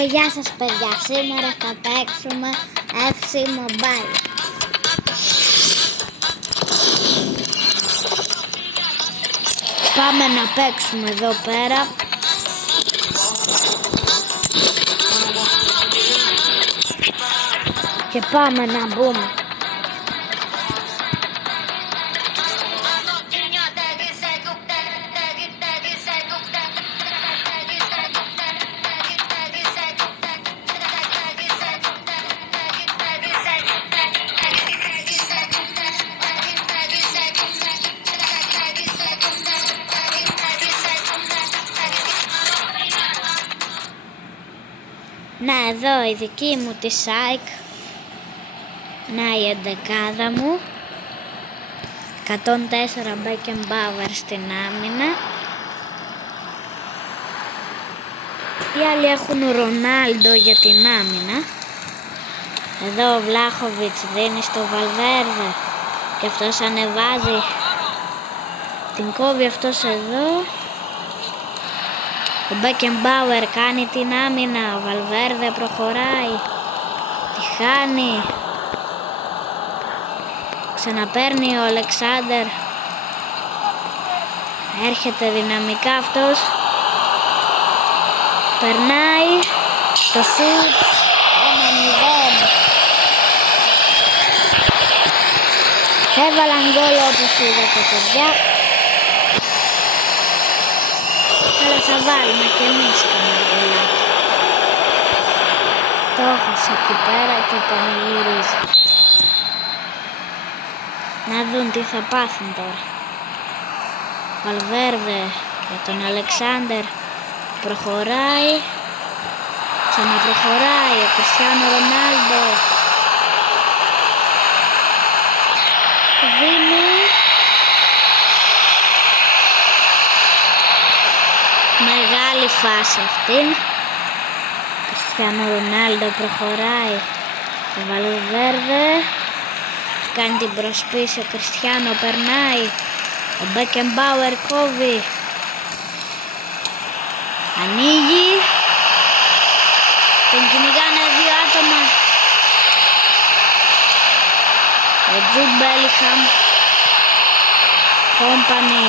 Γεια σας παιδιά, σήμερα θα παίξουμε FC Mobile. Πάμε να παίξουμε εδώ πέρα. Και πάμε να μπούμε. Να, εδώ η δική μου τη ΣΑΙΚ. Να, η εντεκάδα μου. 104 Beckenbauer στην άμυνα. Οι άλλοι έχουν Ρονάλντο για την άμυνα. Εδώ ο Βλάχοβιτς δίνει στο Βαλβέρδε και αυτός ανεβάζει. Την κόβει αυτός εδώ. Ο Beckenbauer κάνει την άμυνα, ο Βαλβέρδε προχωράει, τη χάνει, ξαναπαίρνει ο Αλεξάνδερ, έρχεται δυναμικά αυτός, περνάει, το σουτ, 1-0. Έβαλαν γκολ όπως είδατε παιδιά. Αλλά θα βάλουμε και εμείς κανένα γκολάκι. Το έχασε εκεί πέρα και πανηγυρίζει. Να δουν τι θα πάθουν τώρα. Βαλβέρδε για τον Αλεξάνδερ προχωράει. Ξαναπροχωράει ο Κριστιάνο Ρονάλντο. Δίνει. Μεγάλη φάση αυτήν. Ο Κριστιάνο Ρονάλντο προχωράει. Ο Βαλβέρδε κάνει την προσπίση. Ο Κριστιάνο περνάει. Ο Beckenbauer κόβει. Ανοίγει. Τον κυνηγάνε δύο άτομα. Ο Τζουντ Μπέλιγχαμ. Κόμπανι.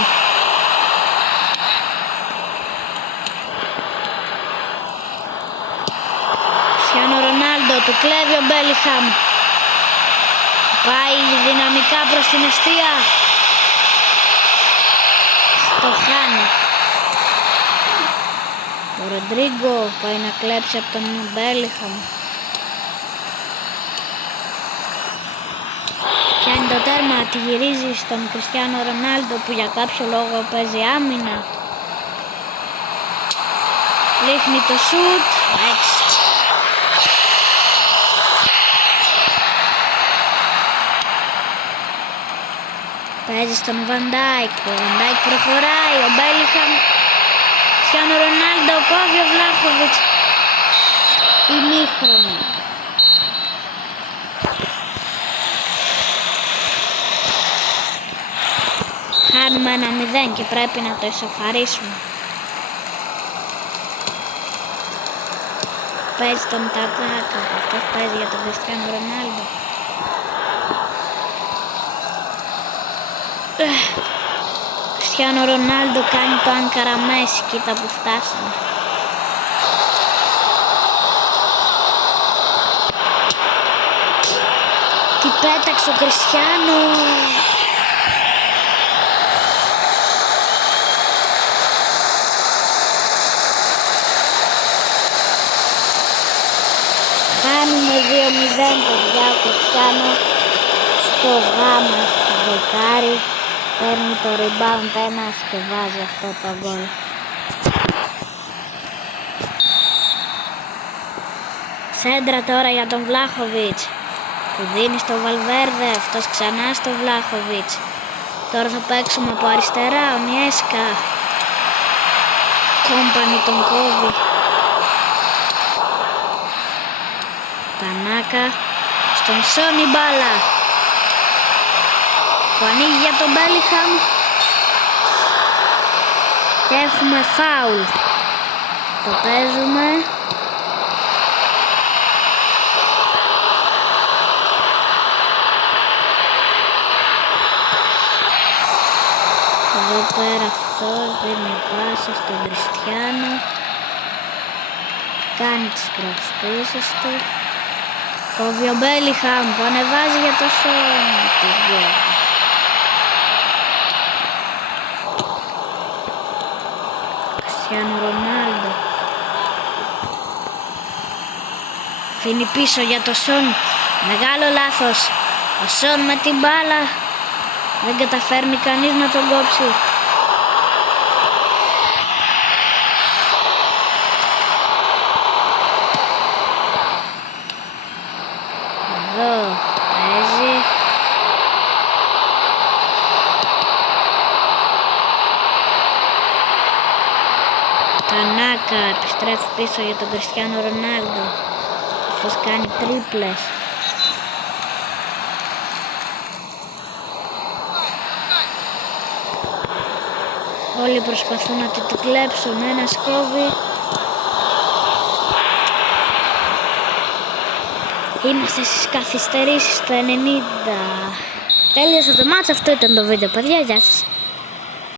Κριστιάνο Ρονάλντο, του κλέβει ο Μπέλιγχαμ. Πάει δυναμικά προς την εστία. Το χάνει. Ο Ροντρίγκο πάει να κλέψει από τον Μπέλιγχαμ. Πιάνει το τέρμα, τη γυρίζει στον Κριστιάνο Ρονάλντο που για κάποιο λόγο παίζει άμυνα. Ρίχνει το σουτ. Έξι. Παίζει στον Βαντάικ. Ο Βαντάικ προχωράει. Ο Μπέλιγχαμ. Κριστιάνο Ρονάλντο κόβει ο Βλάχοβιτς. Ημίχρονο. Χάνουμε 1-0 και πρέπει να το ισοφαρίσουμε. Παίζει τον Τατάκα. Αυτός παίζει για τον Κριστιάνο Ρονάλντο. Κριστιάνο Ρονάλντο κάνει το Άνκαρα Μέση. Κοίτα που φτάσαμε. Τι πέταξε ο Κριστιάνο. Χάνουμε 2-0 παιδιά. Ο Κριστιάνο στο γάμα δοκάρι. Παίρνει το rebound ένας και βάζει αυτό το γκολ. Σέντρα τώρα για τον Βλάχοβιτς που δίνει στο Βαλβέρδε, αυτός ξανά στο Βλάχοβιτς. Τώρα θα παίξουμε από αριστερά, ο Νιέσκα. Κόμπανι τον κόβει. Τανάκα στον Σόνι μπάλα που ανοίγει για τον Μπέλιγχαμ και έχουμε φάουλ. Το παίζουμε. Δίνει πάσα στον Κριστιάνο. Κάνει τις προσπίσεις του. Κόβει ο Μπέλιγχαμ που ανεβάζει για το σώμα του γκολ. Κριστιάνο Ρονάλντο. Αφήνει πίσω για το Σον. Μεγάλο λάθος. Ο Σον με την μπάλα. Δεν καταφέρνει κανείς να τον κόψει. Εδώ παίζει. Τανάκα επιστρέφει πίσω για τον Κριστιάνο Ρονάλντο. Αυτός κάνει τρίπλες. Όλοι προσπαθούν να την κλέψουν. Ένας κόβει. Είμαστε στις καθυστερήσεις στο 90. Τέλειωσε το μάτς. Αυτό ήταν το βίντεο, παιδιά. Γεια σας.